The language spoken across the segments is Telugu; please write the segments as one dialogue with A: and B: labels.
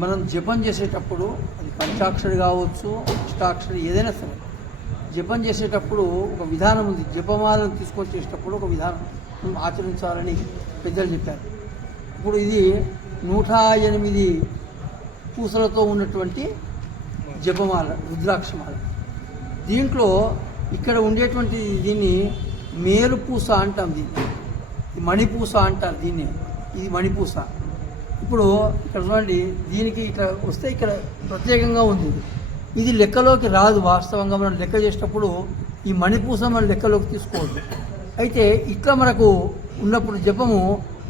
A: మనం జపం చేసేటప్పుడు అది పంచాక్షరి కావచ్చు అష్టాక్షరి ఏదైనా సరే. జపం చేసేటప్పుడు ఒక విధానం ఉంది. జపమాలను తీసుకొని చేసేటప్పుడు ఒక విధానం ఆచరించాలని పెద్దలు చెప్పారు. ఇప్పుడు ఇది నూట ఎనిమిది పూసలతో ఉన్నటువంటి జపమాల రుద్రాక్షమాల. దీంట్లో ఇక్కడ ఉండేటువంటి దీన్ని మేలుపూస అంటాం దీన్ని. మణిపూస అంటారు దీన్ని. ఇది మణిపూస. ఇప్పుడు ఇక్కడ చూడండి దీనికి ఇక్కడ వస్తే ఇక్కడ ప్రత్యేకంగా ఉంది. ఇది లెక్కలోకి రాదు వాస్తవంగా మనం లెక్క చేసేటప్పుడు ఈ మణిపూస మనం లెక్కలోకి తీసుకోవద్దు. అయితే ఇట్లా మనకు ఉన్నప్పుడు జపము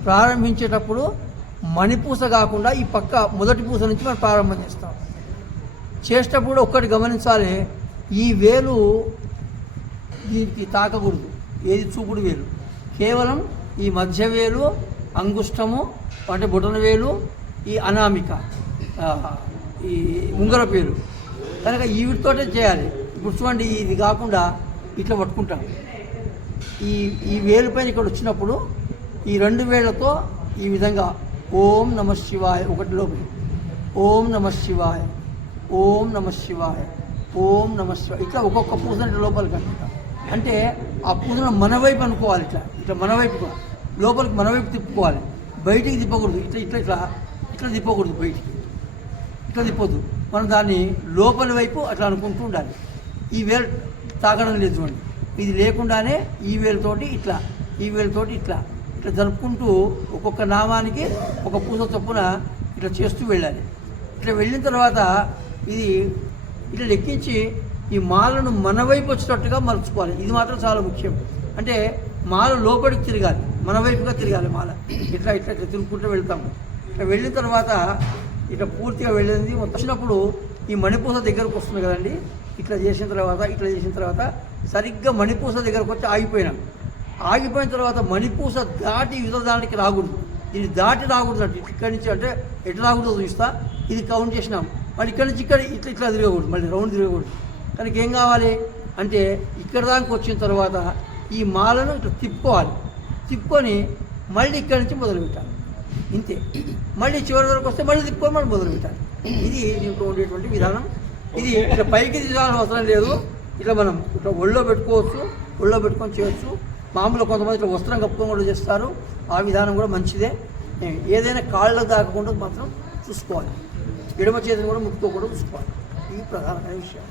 A: ప్రారంభించేటప్పుడు మణిపూస కాకుండా ఈ పక్క మొదటి పూస నుంచి మనం ప్రారంభం చేస్తాం. చేసేటప్పుడు ఒక్కటి గమనించాలి ఈ వేలు దీనికి తాకకూడదు. ఏది చూపుడు వేలు? కేవలం ఈ మధ్య వేలు అంగుష్టము అంటే బుటనవేలు ఈ అనామిక ఈ ఉంగర పేరు కనుక ఈ వీటితోటే చేయాలి. ఇప్పుడు చూడండి ఇది కాకుండా ఇట్లా పట్టుకుంటాం. ఈ ఈ వేలు పైన ఇక్కడ వచ్చినప్పుడు ఈ రెండు వేళ్ళతో ఈ విధంగా ఓం నమ శివాయ ఒకటి లోపలి. ఓం నమ శివాయ ఓం నమ శివాయ ఓం నమ శివాయ. ఇట్లా ఒక్కొక్క పూస లోపలికి అనుకుంటా అంటే ఆ పూజను మన వైపు అనుకోవాలి ఇట్లా. ఇట్లా మన వైపుగా. లోపలికి మన వైపు తిప్పుకోవాలి. బయటికి తిప్పకూడదు. ఇట్లా ఇట్లా ఇట్లా ఇట్లా తిప్పకూడదు బయటికి. ఇట్లా తిప్పొద్దు. మనం దాన్ని లోపలి వైపు అట్లా అనుకుంటూ ఉండాలి. ఈ వేలు తాగడం లేదు చూడండి. ఇది లేకుండానే ఈ వేలుతోటి ఇట్లా ఈ వేలుతోటి ఇట్లా ఇట్లా జరుపుకుంటూ ఒక్కొక్క నామానికి ఒక పూజ చొప్పున ఇట్లా చేస్తూ వెళ్ళాలి. ఇట్లా వెళ్ళిన తర్వాత ఇది ఇట్లా లెక్కించి ఈ మాలను మన వైపు వచ్చేటట్టుగా మలుచుకోవాలి. ఇది మాత్రం చాలా ముఖ్యం. అంటే మాల లోపలికి తిరగాలి. మన వైపుగా తిరగాలి మాల. ఇట్లా ఇట్లా ఇట్లా తిరుగుకుంటూ వెళ్తాము. ఇట్లా వెళ్ళిన తర్వాత ఇట్లా పూర్తిగా వెళ్ళింది. వచ్చినప్పుడు ఈ మణిపూస దగ్గరకు వస్తుంది కదండి. ఇట్లా చేసిన తర్వాత ఇట్లా చేసిన తర్వాత సరిగ్గా మణిపూస దగ్గరకు వచ్చి ఆగిపోయినాం. ఆగిపోయిన తర్వాత మణిపూస దాటి యుద్ధదానికి రాకూడదు. ఇది దాటి రాకూడదు అంటే ఇక్కడి నుంచి అంటే ఎట్లా రాకూడదు చూస్తా. ఇది కౌంట్ చేసినాం. మళ్ళీ ఇక్కడి నుంచి ఇక్కడ ఇట్లా ఇట్లా తిరగకూడదు. మళ్ళీ రౌండ్ తిరగకూడదు. కనుక ఏం కావాలి అంటే ఇక్కడ దానికి వచ్చిన తర్వాత ఈ మాలను ఇట్లా తిప్పుకోవాలి. తిప్పుకొని మళ్ళీ ఇక్కడి నుంచి మొదలు పెట్టాలి ఇంతే. మళ్ళీ చివరి వరకు వస్తే మళ్ళీ తిప్పుకొని మళ్ళీ మొదలు పెట్టాలి ఇది దీంట్లో ఉండేటువంటి విధానం. ఇది ఇట్లా పైకి తీసుకోవాల్సిన అవసరం లేదు. ఇట్లా మనం ఇట్లా ఒళ్ళో పెట్టుకోవచ్చు ఒళ్ళో పెట్టుకొని చేయొచ్చు. మామూలుగా కొంతమంది ఇట్లా వస్త్రం కప్పుకొని కూడా చేస్తారు. ఆ విధానం కూడా మంచిదే. ఏదైనా కాళ్ళకు దాకకుండా మాత్రం చూసుకోవాలి. ఎడమ చేతిని కూడా ముట్టుకోకుండా చూసుకోవాలి. ఇది ప్రధానమైన విషయం.